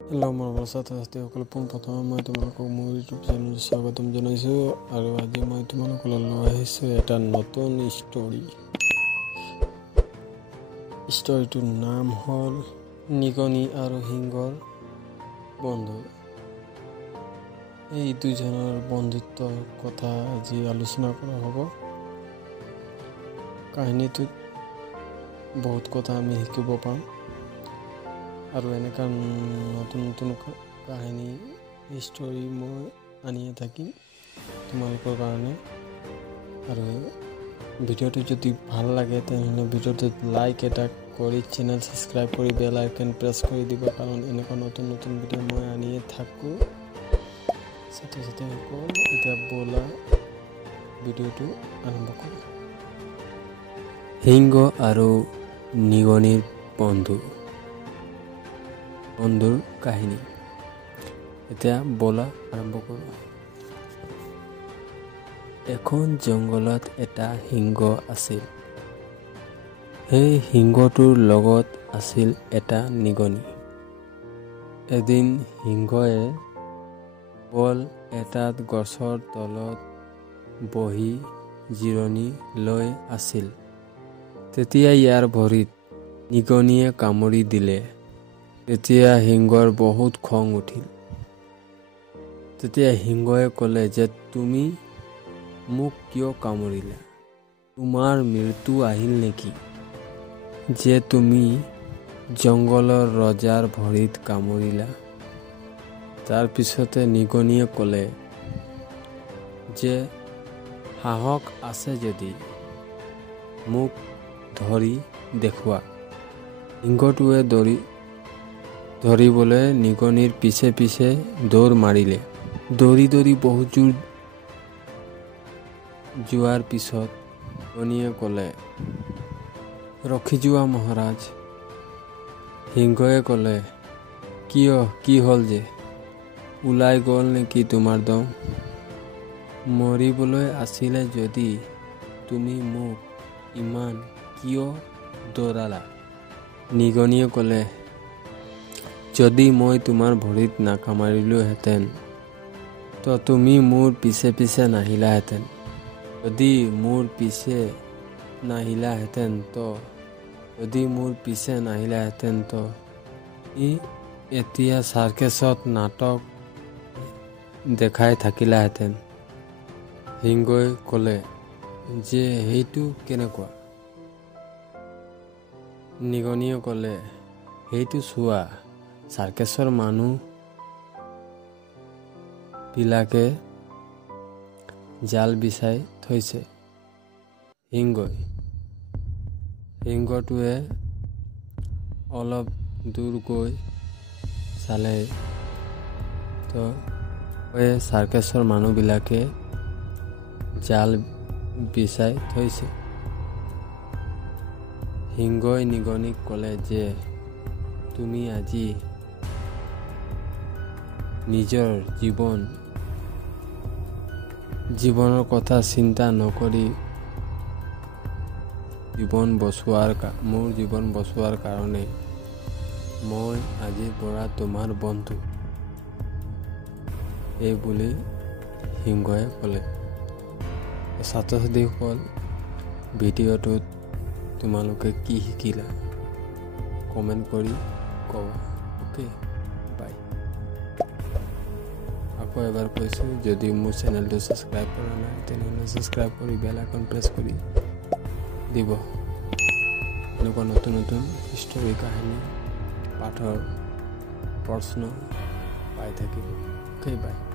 Hello' মোৰ ছাত্ৰ-ছাত্ৰীসকল, পোনপ্ৰথমে মই তোমালোকক মোৰ ইউটিউব চেনেলত স্বাগতম জনাইছোঁ। আৰু আজি মই তোমালোকলৈ লৈ আহিছোঁ এটা নতুন ষ্টৰীটোৰ নাম হ'ল নিগনি আৰু সিংহৰ বন্ধু। এই দুজনৰ বন্ধুত্বৰ কথা আজি আলোচনা কৰা হ'ব। কাহিনীটোত বহুত কথা আমি শিকিব পাম আৰু এনেকুৱা নতুন নতুন কাহিনী ষ্টৰী মই আনিয়ে থাকিম তোমালোকৰ কাৰণে। আৰু ভিডিঅ'টো যদি ভাল লাগে তেনেহ'লে ভিডিঅ'টোত লাইক এটা কৰি চেনেল ছাবস্ক্ৰাইব কৰি বেল আইকন প্ৰেছ কৰি দিব, কাৰণ এনেকুৱা নতুন নতুন ভিডিঅ' মই আনিয়ে থাকোঁ। ছাত্ৰ-ছাত্ৰীসকল, এতিয়া ব'লা ভিডিঅ'টো আৰম্ভ কৰোঁ। সিংহ আৰু নিগনিৰ বন্ধুৰ কাহিনী। এতিয়া ব'লা আৰম্ভ কৰোঁ। এখন জংঘলত এটা সিংহ আছিল। সেই সিংহটোৰ লগত আছিল এটা নিগনি। এদিন সিংহই বল এটাত গছৰ তলত বহি জিৰণি লৈ আছিল। তেতিয়া ইয়াৰ ভৰিত নিগনিয়ে কামুৰি দিলে। তেতিয়া সিংহৰ বহুত খং উঠিল। তেতিয়া সিংহই ক'লে যে তুমি মোক কিয় কামুৰিলা? তোমাৰ মৃত্যু আহিল নেকি যে তুমি জংঘলৰ ৰজাৰ ভৰিত কামুৰিলা? তাৰপিছতে নিগনিয়ে ক'লে যে সাহস আছে যদি মোক ধৰি দেখুওৱা। সিংহটোৱে ধৰিবলৈ নিগনিৰ পিছে পিছে দৌৰ মাৰিলে। দৌৰি দৌৰি বহু দূৰ যোৱাৰ পিছত নিগনিয়ে ক'লে, ৰখি যোৱা মহাৰাজ। সিংহই ক'লে, কিয়, কি হ'ল যে? ওলাই গ'ল নেকি তোমাৰ দম? মৰিবলৈ আছিলে যদি তুমি মোক ইমান কিয় দৌৰালা? নিগনিয়ে ক'লে, যদি মই তোমাৰ ভৰিত নাকামুৰিলোহেঁতেন তো তুমি মোৰ পিছে পিছে নাহিলাহেঁতেন। যদি মোৰ পিছে নাহিলাহেঁতেন তো এতিয়া চাৰ্কাছত নাটক দেখাই থাকিলাহেঁতেন। সিংহই ক'লে যে সেইটো কেনেকুৱা? নিগনিয়ে ক'লে, সেইটো চোৱা, চাৰ্কাছৰ মানুহ বিলাকে জাল বিছাই থৈছে। সিংহটোৱে অলপ দূৰ গৈ চালে তো চাৰ্কাছৰ মানুহবিলাকে জাল বিছাই থৈছে। সিংহই নিগনিক ক'লে যে তুমি আজি নিজৰ জীৱনৰ কথা চিন্তা নকৰি মোৰ জীৱন বচোৱাৰ কাৰণে মই আজিৰ পৰা তোমাৰ বন্ধু, এই বুলি সিংহই ক'লে। ছাত্ৰ-ছাত্ৰীসকল, ভিডিঅ'টোত তোমালোকে কি শিকিলা কমেণ্ট কৰি ক'বা। অ'কে, বাই। আকৌ এবাৰ কৈছোঁ, যদি মোৰ চেনেলটো ছাবস্ক্ৰাইব কৰা নাই তেনেহ'লে ছাবস্ক্ৰাইব কৰি বেল আইকন প্ৰেছ কৰি দিব। এনেকুৱা নতুন নতুন ষ্টৰী, কাহিনী, পাঠৰ প্ৰশ্ন পাই থাকিব। অ'কে, বাই।